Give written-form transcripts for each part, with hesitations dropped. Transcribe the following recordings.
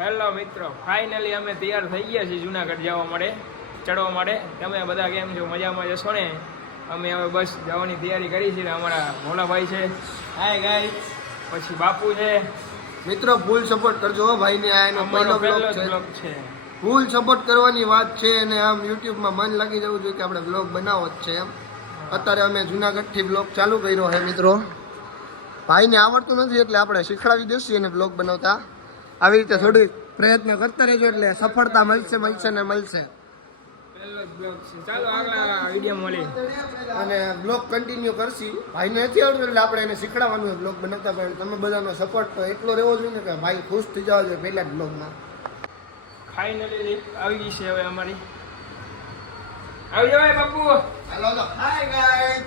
Hello મિત્રો, finally અમે તૈયાર થઈ ગયા છીએ જુનાગઢ જવા માટે, ચડવા માટે. તમે બધા કેમ છો? મજામાં જશો ને? અમે હવે બસ જવાની તૈયારી કરી છે. અમારા ભોલાભાઈ છે, હાય ગાઈસ, પછી બાપુ છે. મિત્રો ફૂલ સપોર્ટ કરજો ભાઈને. આ એનો પહેલો બ્લોગ છે. ફૂલ સપોર્ટ કરવાની વાત છે અને આમ યુટ્યુબમાં મન લાગી જવું જોઈએ કે આપણે બ્લોગ બનાવવો જ છે. એમ અત્યારે અમે જુનાગઢથી બ્લોગ ચાલુ કર્યો છે મિત્રો. ભાઈને આવડતું નથી એટલે આપણે શીખવાડી દઈશું એને બ્લોગ બનાવતા. આવી રીતે થોડી પ્રયત્ન કરતા રહેજો એટલે સફળતા મળશે ને મળશે. પહેલો જ બ્લોગ છે. ચાલો આગલા વિડીયો મળી અને બ્લોગ કન્ટિન્યુ કરશી. ભાઈને નથી આવડતું એટલે આપણે એને શીખવાડવાનું છે બ્લોગ બનાવતા. પણ તમે બધાનો સપોર્ટ તો એટલો રહેવો જોઈએ ને કે ભાઈ ખુશ થઈ જવા જોઈએ પહેલા જ બ્લોગમાં. ફાઇનલી આવી ગઈ છે હવે અમારી. આવી જવાય બાપુ. હાલો તો હાય ગાઈસ,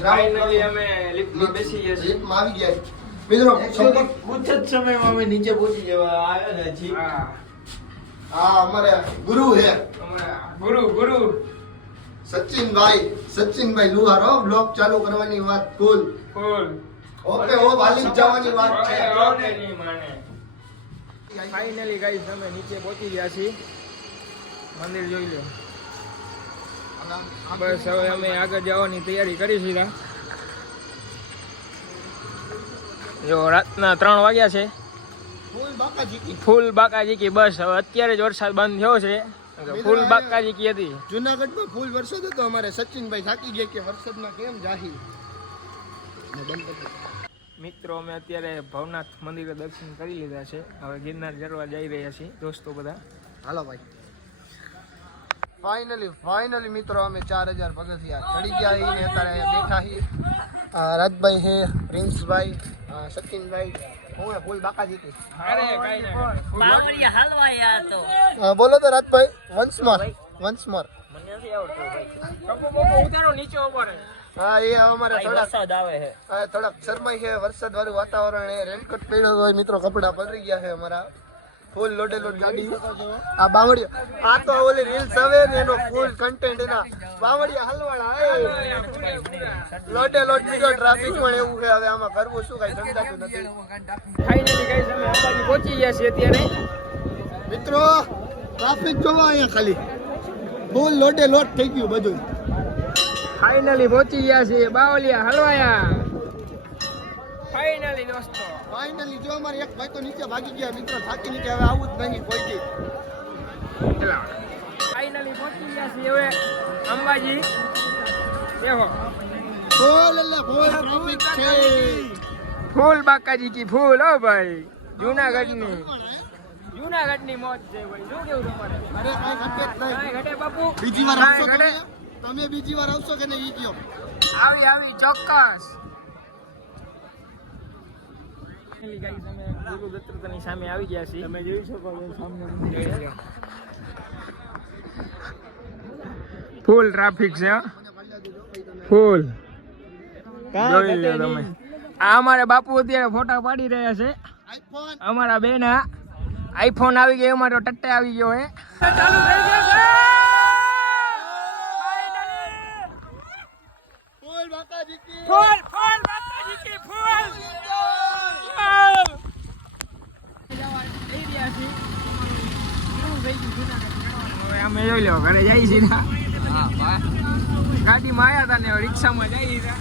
ફાઇનલી અમે લિફ્ટમાં બેસી ગયા છીએ. લિફ્ટમાં આવી ગયા મિત્રો. कुछ જ સમયમાં અમે નીચે પહોંચી જવા આવ્યા ને જી. હા અમારે ગુરુ હે, અમારા ગુરુ સચિનભાઈ લુહાર. બ્લોગ ચાલુ કરવાની વાત ફૂલ ઓકે. ઓ વાલી જવાની વાત છે. ફાઇનલી ગાઈસ અમે નીચે પહોંચી ગયા છીએ. મંદિર જોઈ લો. બસ હવે અમે આગળ જવાની તૈયારી કરી છે. જો રાતના 3 વાગ્યા છે. ફૂલ બાકાજી કી. બસ હવે અત્યારે જ વરસાદ બંધ થયો છે. ફૂલ બાકાજી કી હતી. જુનાગઢમાં ફૂલ વરસાદ હતો. અમારે સચિનભાઈ થાકી ગયા કે વરસાદમાં કેમ જાહી. મિત્રો અમે અત્યારે ભવનાથ મંદિરે દર્શન કરી લીધા છે. હવે ગિરનાર ચડવા જઈ રહ્યા છીએ દોસ્તો બધા. હાલો ભાઈ. ફાઇનલી મિત્રો અમે 4000 પગથિયા ચડી ગયા છીએ ને અત્યારે બેઠા છીએ. રાજભાઈ હે, પ્રિન્સભાઈ, સચિનભાઈ, હું ફૂલ બાકાજી કી. અરે કઈ નહીં, પાવડિયા હલવા યાર તો. બોલો તો રાજભાઈ. વન્સ મોર મને નથી આવડતું ભાઈ. બાપુ ઉતારો નીચે ઉભો રહે. હા એ અમારે વરસાદ આવે છે. થોડાક શરમાઈ છે. વરસાદ વાળું વાતાવરણ એ રેનકોટ પહેર્યો હોય મિત્રો. કપડા પલરી ગયા છે અમારા. ફૂલ લોડે ગાડી. આ બાવળિયા, આ તો ઓલી રીલ્સ આવે ને એનો ફૂલ કન્ટેન્ટ એના. બાવળિયા હલવાળા લોડે બીજો ટ્રાફિક પણ એવું છે. હવે આમાં કરવું શું, કઈ સમજાતું નથી. ફાઇનલી ગાઈસ અમે અંબાજી પહોંચી ગયા છીએ અત્યારે. મિત્રો ટ્રાફિક જોવા અહીંયા ખાલી ફૂલ લોડે થઈ ગયું બધું. ફાઇનલી પહોંચી ગયા છીએ બાવલિયા હલવાયા. ફાઇનલી દોસ્તો, ફાઇનલી જો અમારે એક ભાઈ તો નીચે ભાગી ગયા મિત્રો. થાકી નીચે હવે આવું જ નહીં કોઈ દી. ફાઇનલી પહોંચી ગયા છીએ હવે અંબાજી. દેખો ફૂલ ટ્રાફિક છે. ફૂલ બાકાજી કી ફૂલ. હો ભાઈ, જુનાગઢની મોજ છે ભાઈ. શું કેવું તમારે? અરે કઈ ઘટે જ નહીં. કાંઈ ઘટે બાપુ? બીજી વાર આવશો કાંઈ ઘટે? તમે બીજી વાર આવશો કે નહીં ઈ કયો. આવી ચોક્કસ. ગાઈસ અમે ગુરુ દત્તની સામે આવી ગયા છીએ. તમે જોઈ શકો છો સામે ફૂલ ટ્રાફિક છે. ફૂલ જોઈ લો તમે. આ અમારે બાપુ અત્યારે ફોટા પાડી રહ્યા છે. અમારા બેન આઈફોન આવી ગયો. અમારો ટટ્ટે આવી ગયો હે. ચાલુ થઈ ગયો છે. ફૂલ માતાજી કી ફૂલ માતાજી કી ફૂલ. હવે અમે જોઈ લો ઘરે જઈ છીએ. ગાડીમાં આવ્યા હતા ને રિક્ષામાં જઈ રહ્યા.